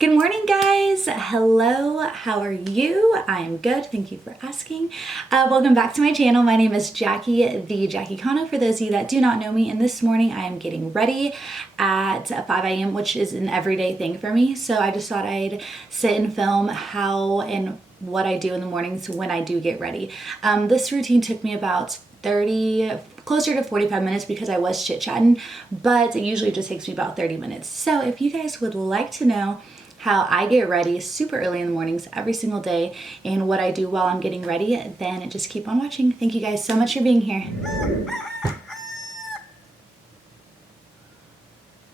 Good morning, guys. Hello, how are you? I am good. Thank you for asking. Welcome back to my channel. My name is Jackie, the Jackie Cano, for those of you that do not know me. And this morning I am getting ready at 5 a.m., which is an everyday thing for me. So I just thought I'd sit and film how and what I do in the mornings when I do get ready. This routine took me about closer to 45 minutes because I was chit-chatting, but it usually just takes me about 30 minutes. So if you guys would like to know how I get ready super early in the mornings every single day and what I do while I'm getting ready, then just keep on watching. Thank you guys so much for being here.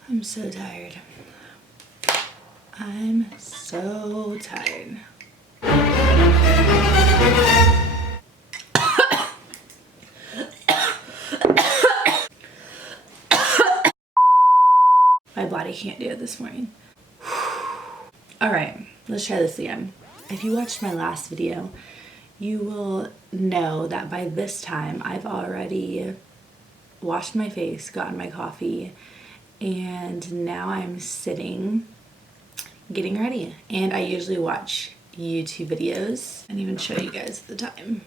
I'm so tired. I'm so tired. My body can't do it this morning. All right, let's try this again. If you watched my last video, you will know that by this time I've already washed my face, gotten my coffee, and now I'm sitting getting ready. And I usually watch YouTube videos and even show you guys the time.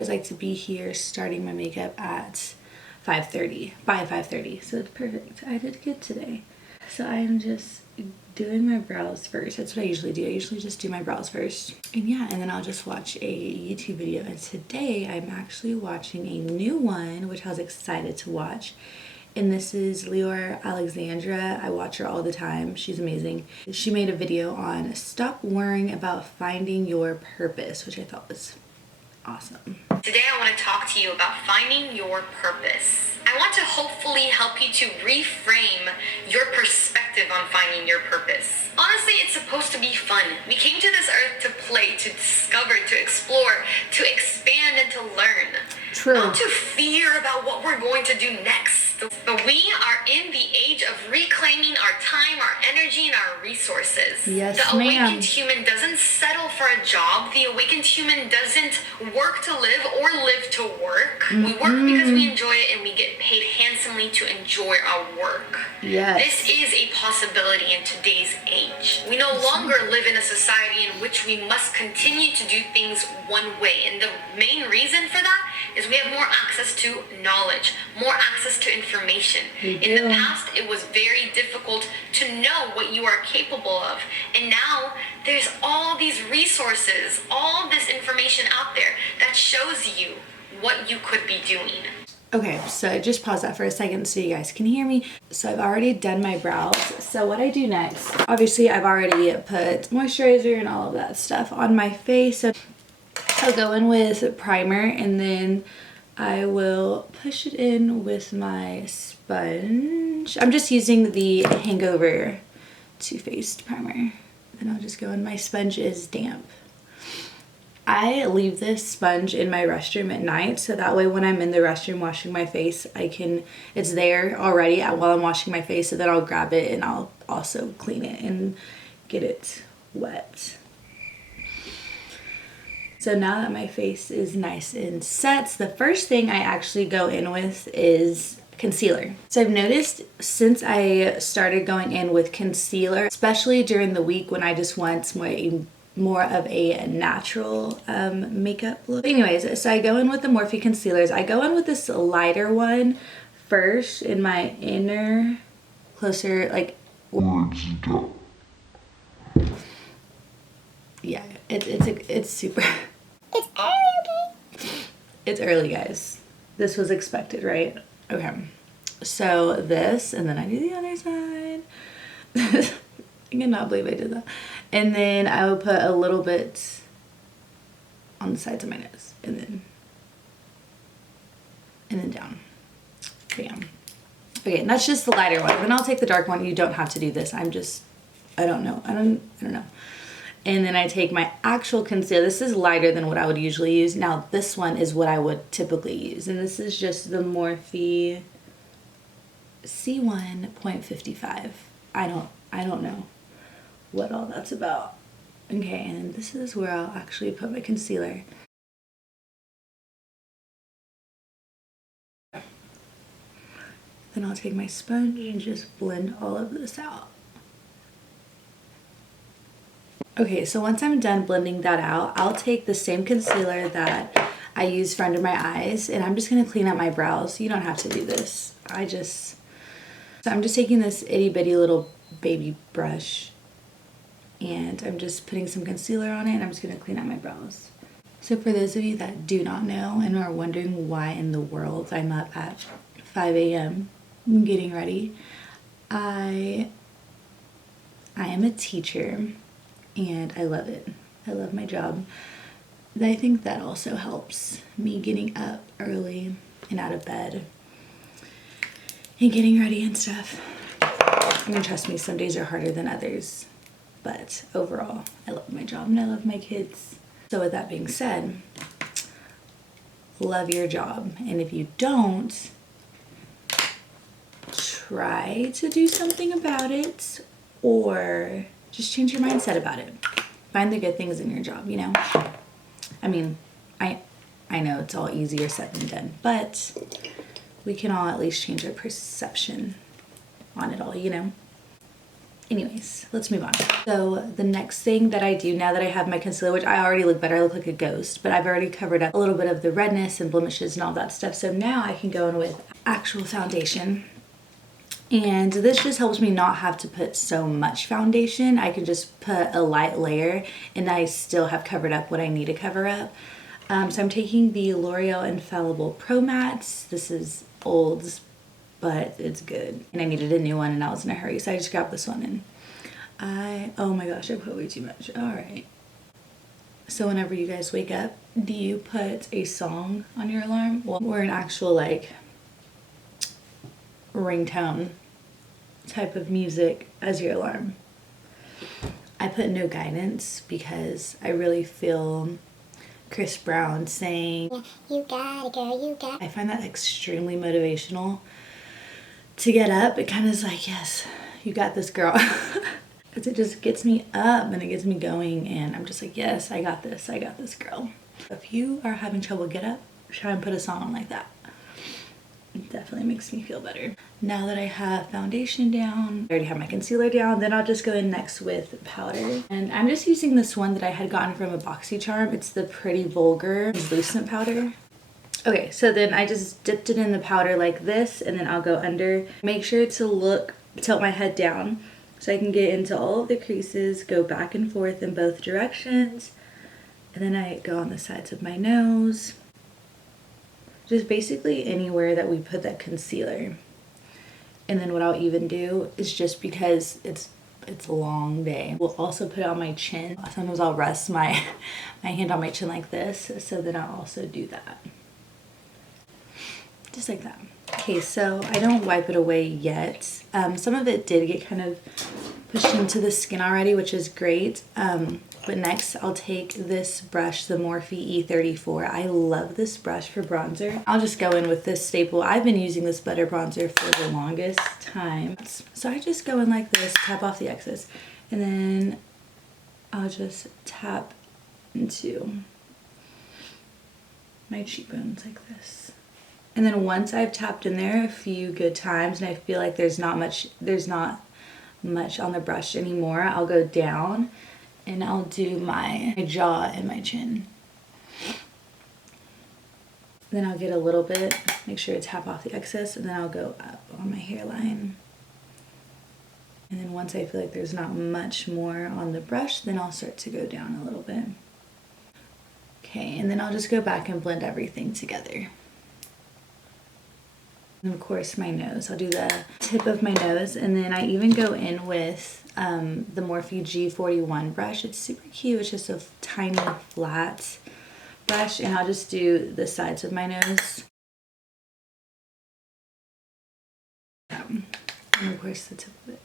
I like to be here starting my makeup at 5:30, by 5:30, so it's perfect. I did good today. So I'm just doing my brows first. That's what I usually do. I usually just do my brows first. And yeah, and then I'll just watch a YouTube video. And today I'm actually watching a new one, which I was excited to watch. And this is Leora Alexandra. I watch her all the time. She's amazing. She made a video on stop worrying about finding your purpose, which I thought was awesome. Today I want to talk to you about finding your purpose. I want to hopefully help you to reframe your perspective on finding your purpose. Honestly, it's supposed to be fun. We came to this earth to play, to discover, to explore, to expand, and to learn. True. Not to fear about what we're going to do next. But we are in the age of reclaiming our time, our energy, and our resources. Yes, the awakened ma'am. human doesn't settle for a job. The awakened human doesn't work to live or live to work. We work because we enjoy it, and we get paid handsomely to enjoy our work. Yes. This is a possibility in today's age. We no longer live in a society in which we must continue to do things one way. And the main reason for that is we have more access to knowledge, more access to information. In the past, it was very difficult to know what you are capable of. And now there's all these resources, all this information out there that shows you what you could be doing. Okay, so just pause that for a second so you guys can hear me. So I've already done my brows. So what I do next, obviously I've already put moisturizer and all of that stuff on my face. So I'll go in with primer and then I will push it in with my sponge. I'm just using the Hangover Too Faced primer. And I'll just go in. My sponge is damp. I leave this sponge in my restroom at night so that way when I'm in the restroom washing my face, it's there already while I'm washing my face, so then I'll grab it and I'll also clean it and get it wet. So now that my face is nice and set, the first thing I actually go in with is concealer. So I've noticed since I started going in with concealer, especially during the week when I just want more of a natural makeup look. Anyways, so I go in with the Morphe concealers. I go in with this lighter one first in my inner, closer, like, yeah, it's super. It's early, okay? It's early, guys. This was expected, right? Okay. So this, and then I do the other side. I cannot believe I did that. And then I would put a little bit on the sides of my nose, and then down. Bam. Okay, and that's just the lighter one. Then I'll take the dark one. You don't have to do this. I don't know. I don't know. And then I take my actual concealer. This is lighter than what I would usually use. Now this one is what I would typically use. And this is just the Morphe C1.55. I don't know what all that's about. Okay, and this is where I'll actually put my concealer. Then I'll take my sponge and just blend all of this out. Okay, so once I'm done blending that out, I'll take the same concealer that I used for under my eyes, and I'm just gonna clean up my brows. You don't have to do this. So I'm just taking this itty bitty little baby brush, and I'm just putting some concealer on it, and I'm just gonna clean up my brows. So for those of you that do not know and are wondering why in the world I'm up at 5 a.m. getting ready, I am a teacher and I love it. I love my job. And I think that also helps me getting up early and out of bed and getting ready and stuff. I mean, trust me, some days are harder than others, but overall, I love my job and I love my kids. So with that being said, love your job. And if you don't, try to do something about it, or just change your mindset about it. Find the good things in your job, you know? I mean, I know it's all easier said than done, but we can all at least change our perception on it all, you know? Anyways, let's move on. So the next thing that I do now that I have my concealer, which I already look better, I look like a ghost, but I've already covered up a little bit of the redness and blemishes and all that stuff. So now I can go in with actual foundation. And this just helps me not have to put so much foundation. I can just put a light layer and I still have covered up what I need to cover up. So I'm taking the L'Oreal Infallible Pro Matte. This is old, but it's good. And I needed a new one and I was in a hurry, so I just grabbed this one and oh my gosh, I put way too much. All right. So whenever you guys wake up, do you put a song on your alarm? Well, or an actual like ringtone type of music as your alarm? I put no guidance because I really feel Chris Brown saying, "You got it, girl, you got it." I find that extremely motivational to get up. It kind of is like, yes, you got this, girl. Because it just gets me up and it gets me going, and I'm just like, yes, I got this, girl. If you are having trouble get up, try and put a song on like that. It definitely makes me feel better. Now that I have foundation down, I already have my concealer down, then I'll just go in next with powder. And I'm just using this one that I had gotten from a BoxyCharm. It's the Pretty Vulgar Translucent powder. Okay, so then I just dipped it in the powder like this, and then I'll go under. Make sure to tilt my head down so I can get into all of the creases, go back and forth in both directions. And then I go on the sides of my nose. Just basically anywhere that we put that concealer. And then what I'll even do is, just because it's a long day, we'll also put it on my chin. Sometimes I'll rest my hand on my chin like this, so then I'll also do that. Just like that. Okay, so I don't wipe it away yet. Some of it did get kind of pushed into the skin already, which is great. But next I'll take this brush, the Morphe E34. I love this brush for bronzer. I'll just go in with this staple. I've been using this butter bronzer for the longest time. So I just go in like this, tap off the excess, and then I'll just tap into my cheekbones like this. And then once I've tapped in there a few good times and I feel like there's not much on the brush anymore, I'll go down and I'll do my jaw and my chin. Then I'll get a little bit, make sure to tap off the excess, and then I'll go up on my hairline. And then once I feel like there's not much more on the brush, then I'll start to go down a little bit. Okay, and then I'll just go back and blend everything together. And of course my nose, I'll do the tip of my nose, and then I even go in with the Morphe G41 brush. It's super cute, it's just a tiny flat brush, and I'll just do the sides of my nose. And of course the tip of it.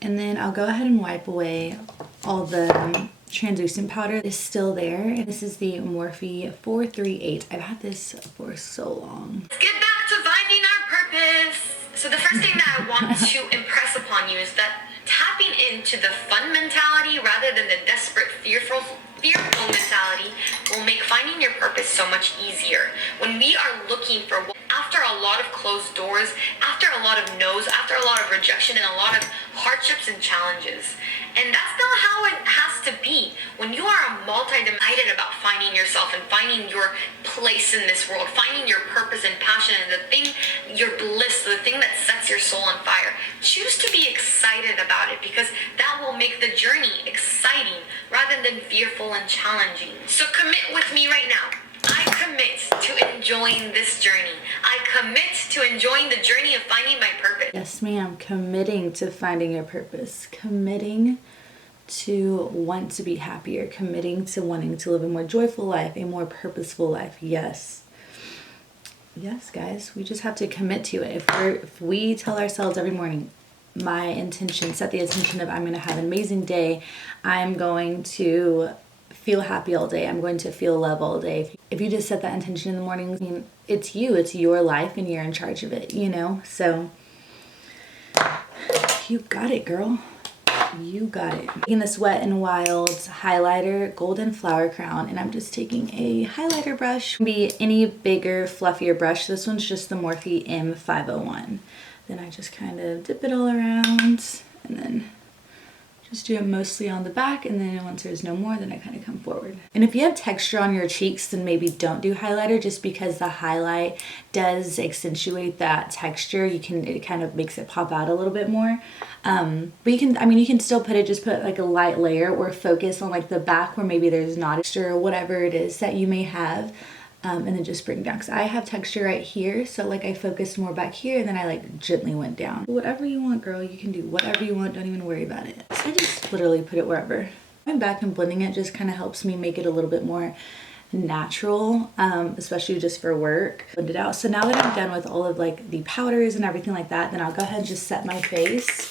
And then I'll go ahead and wipe away all the translucent powder. It's still there, and this is the Morphe 438. I've had this for so long. Let's get back to finding our purpose. So the first thing that I want to impress upon you is that tapping into the fun mentality rather than the desperate, fearful mentality will make finding finding your purpose so much easier. When we are looking for, after a lot of closed doors, after a lot of no's, after a lot of rejection and a lot of hardships and challenges. And that's not how it has to be. When you are multi-dimensional about finding yourself and finding your place in this world, finding your purpose and passion and the thing, your bliss, the thing that sets your soul on fire, choose to be excited about it, because that will make the journey exciting rather than fearful and challenging. So commit with me right now. I commit to enjoying this journey. I commit to enjoying the journey of finding my purpose. Yes, ma'am. Committing to finding your purpose. Committing to want to be happier. Committing to wanting to live a more joyful life, a more purposeful life. Yes. Yes, guys. We just have to commit to it. If we tell ourselves every morning, my intention, set the intention of I'm going to have an amazing day. I'm going to feel happy all day. I'm going to feel love all day. If you just set that intention in the morning, I mean, it's you, it's your life, and you're in charge of it, you know? So you got it, girl. You got it. Taking this Wet n Wild's highlighter, Golden Flower Crown, and I'm just taking a highlighter brush. Be any bigger, fluffier brush. This one's just the Morphe M501. Then I just kind of dip it all around, and then just do it mostly on the back, and then once there's no more, then I kind of come forward. And if you have texture on your cheeks, then maybe don't do highlighter, just because the highlight does accentuate that texture. It kind of makes it pop out a little bit more. But you can still just put like a light layer, or focus on like the back where maybe there's not texture or whatever it is that you may have. And then just bring down, because I have texture right here, so like I focused more back here, and then I like gently went down. Whatever you want, girl, you can do whatever you want. Don't even worry about it. So I just literally put it wherever. Going back and blending it just kind of helps me make it a little bit more natural, especially just for work. Blend it out. So now that I'm done with all of like the powders and everything like that, then I'll go ahead and just set my face.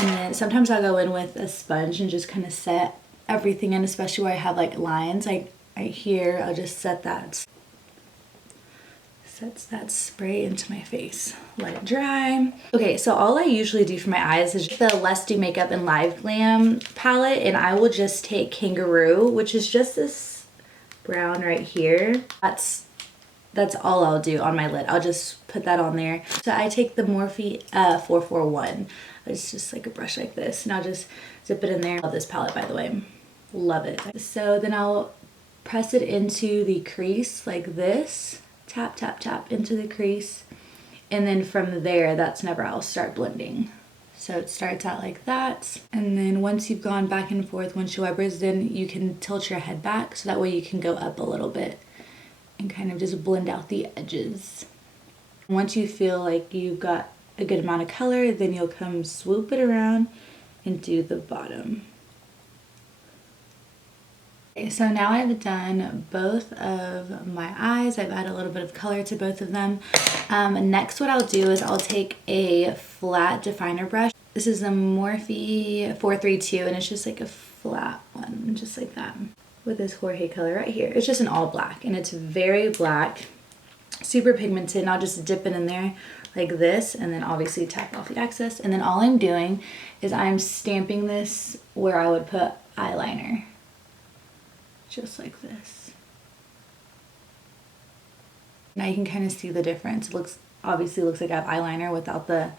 And then sometimes I'll go in with a sponge and just kind of set everything in, especially where I have like lines. Like right here, I'll just set that spray into my face. Let it dry. Okay, so all I usually do for my eyes is the Let's Do Makeup and Live Glam palette, and I will just take Kangaroo, which is just this brown right here. That's all I'll do on my lid. I'll just put that on there. So I take the Morphe 441. It's just like a brush like this, and I'll just zip it in there. Love this palette, by the way. Love it. So then I'll press it into the crease like this. Tap, tap, tap into the crease. And then from there, that's whenever I'll start blending. So it starts out like that. And then once you've gone back and forth windshield wipers, then you can tilt your head back, so that way you can go up a little bit and kind of just blend out the edges. Once you feel like you've got a good amount of color, then you'll come swoop it around and do the bottom. Okay, so now I've done both of my eyes. I've added a little bit of color to both of them. Next, what I'll do is I'll take a flat definer brush. This is the Morphe 432, and it's just like a flat one, just like that, with this Jorge color right here. It's just an all black, and it's very black, super pigmented, and I'll just dip it in there like this, and then obviously tap off the excess. And then all I'm doing is I'm stamping this where I would put eyeliner, just like this. Now you can kind of see the difference. It obviously looks like I have eyeliner without the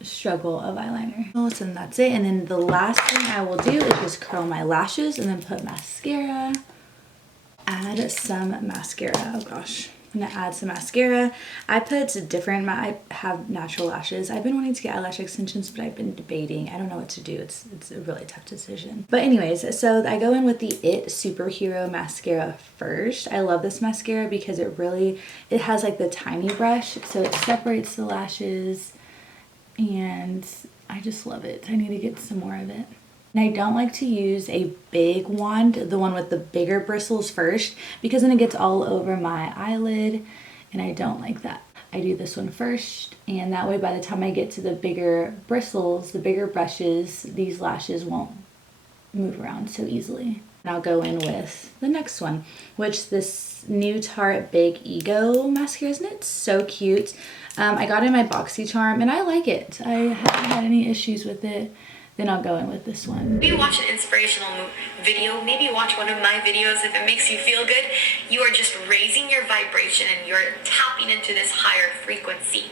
struggle of eyeliner. So that's it. And then the last thing I will do is just curl my lashes and then put mascara. Add some mascara. Oh gosh. I'm gonna add some mascara. I have natural lashes. I've been wanting to get eyelash extensions, but I've been debating. I don't know what to do. It's a really tough decision. But anyways, so I go in with the It Superhero Mascara first. I love this mascara because it has like the tiny brush, so it separates the lashes, and I just love it. I need to get some more of it. And I don't like to use a big wand, the one with the bigger bristles first, because then it gets all over my eyelid, and I don't like that. I do this one first, and that way by the time I get to the bigger bristles, the bigger brushes, these lashes won't move around so easily. And I'll go in with the next one, which this new Tarte Big Ego mascara, isn't it so cute? I got it in my BoxyCharm, and I like it. I haven't had any issues with it. Then I'll go in with this one. Maybe watch an inspirational video, maybe watch one of my videos if it makes you feel good. You are just raising your vibration and you're tapping into this higher frequency.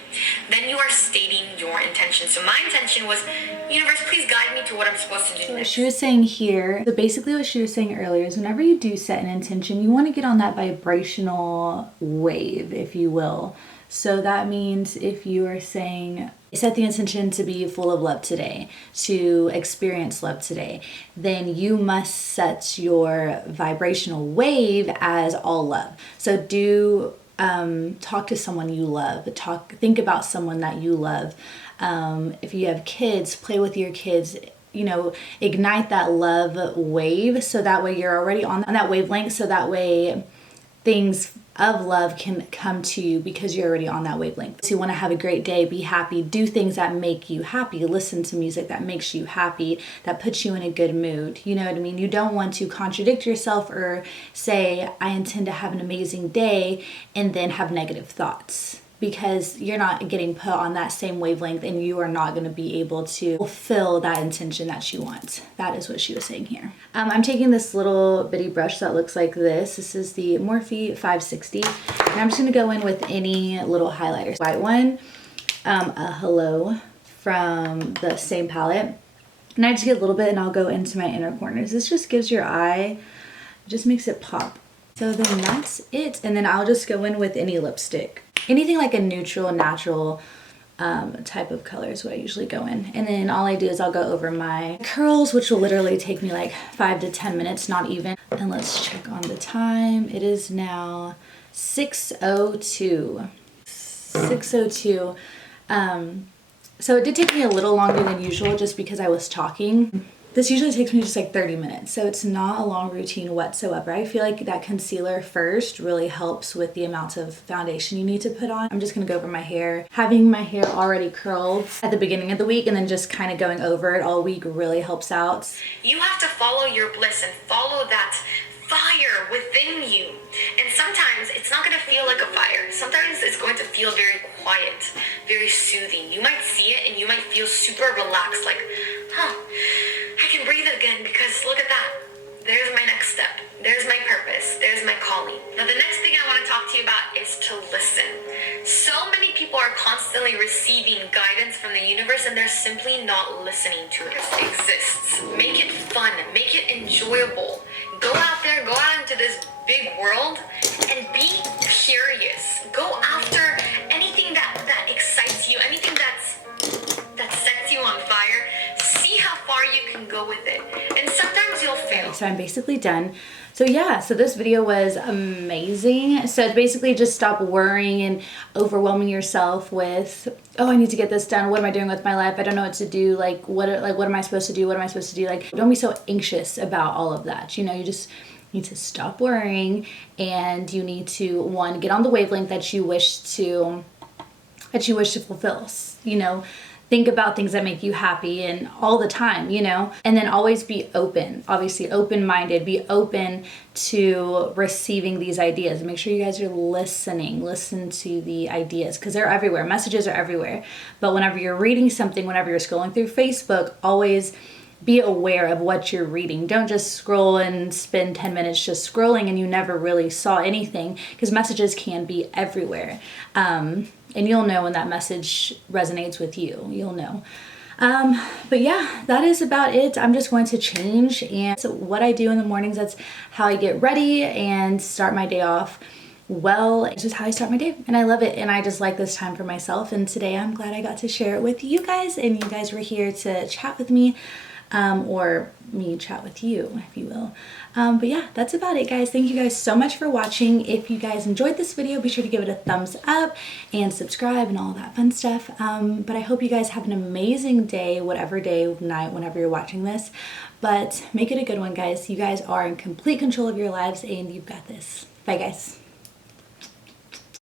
Then you are stating your intention. So my intention was, universe, please guide me to what I'm supposed to do. What she was saying here, so basically what she was saying earlier is whenever you do set an intention, you want to get on that vibrational wave, if you will. So that means if you are saying, set the intention to be full of love today, to experience love today, then you must set your vibrational wave as all love. So do talk to someone you love, think about someone that you love. If you have kids, play with your kids, you know, ignite that love wave so that way you're already on that wavelength, so that way things of love can come to you because you're already on that wavelength. So you want to have a great day, be happy, do things that make you happy, listen to music that makes you happy, that puts you in a good mood. You know what I mean? You don't want to contradict yourself or say, I intend to have an amazing day, and then have negative thoughts, because you're not getting put on that same wavelength and you are not going to be able to fulfill that intention that you want. That is what she was saying here. I'm taking this little bitty brush that looks like this. This is the Morphe 560. And I'm just going to go in with any little highlighters. White one, a Hello from the same palette. And I just get a little bit and I'll go into my inner corners. This just gives your eye, just makes it pop. So then that's it. And then I'll just go in with any lipstick. Anything like a neutral, natural type of color is what I usually go in. And then all I do is I'll go over my curls, which will literally take me like 5 to 10 minutes, not even. And let's check on the time. It is now 6:02. 6:02. So it did take me a little longer than usual just because I was talking. This usually takes me just like 30 minutes, so it's not a long routine whatsoever. I feel like that concealer first really helps with the amount of foundation you need to put on. I'm just gonna go over my hair. Having my hair already curled at the beginning of the week and then just kind of going over it all week really helps out. You have to follow your bliss and follow that fire within you. And sometimes it's not going to feel like a fire. Sometimes it's going to feel very quiet, very soothing. You might see it and you might feel super relaxed, like, I can breathe again because look at that. There's my next step. There's my purpose. There's my calling. Now, the next thing I want to talk to you about is to listen. So many people are constantly receiving guidance from the universe and they're simply not listening to it. It exists. Make it fun. Make it enjoyable. Go out there, go out into this big world and be curious. Go after anything that excites you, anything that sets you on fire. See how far you can go with it. And sometimes you'll fail. So I'm basically done. So yeah, so this video was amazing. So it's basically just stop worrying and overwhelming yourself with, oh, I need to get this done. What am I doing with my life? I don't know what to do. Like what am I supposed to do? What am I supposed to do? Like, don't be so anxious about all of that. You know, you just need to stop worrying, and you need to, one, get on the wavelength that you wish to fulfill. You know, think about things that make you happy and all the time, you know, and then always be open, obviously open-minded, be open to receiving these ideas. Make sure you guys are listen to the ideas because they're everywhere. Messages are everywhere. But whenever you're reading something, whenever you're scrolling through Facebook, always be aware of what you're reading. Don't just scroll and spend 10 minutes just scrolling and you never really saw anything, because messages can be everywhere. And you'll know when that message resonates with you. You'll know. But yeah, that is about it. I'm just going to change, and so what I do in the mornings, that's how I get ready and start my day off well. It's just how I start my day, and I love it, and I just like this time for myself. And today I'm glad I got to share it with you guys, and you guys were here to chat with me. Or me chat with you, if you will. But yeah, that's about it, guys. Thank you guys so much for watching. If you guys enjoyed this video, be sure to give it a thumbs up and subscribe and all that fun stuff. But I hope you guys have an amazing day, whatever day, night, whenever you're watching this. But make it a good one, guys. You guys are in complete control of your lives, and you've got this. Bye, guys.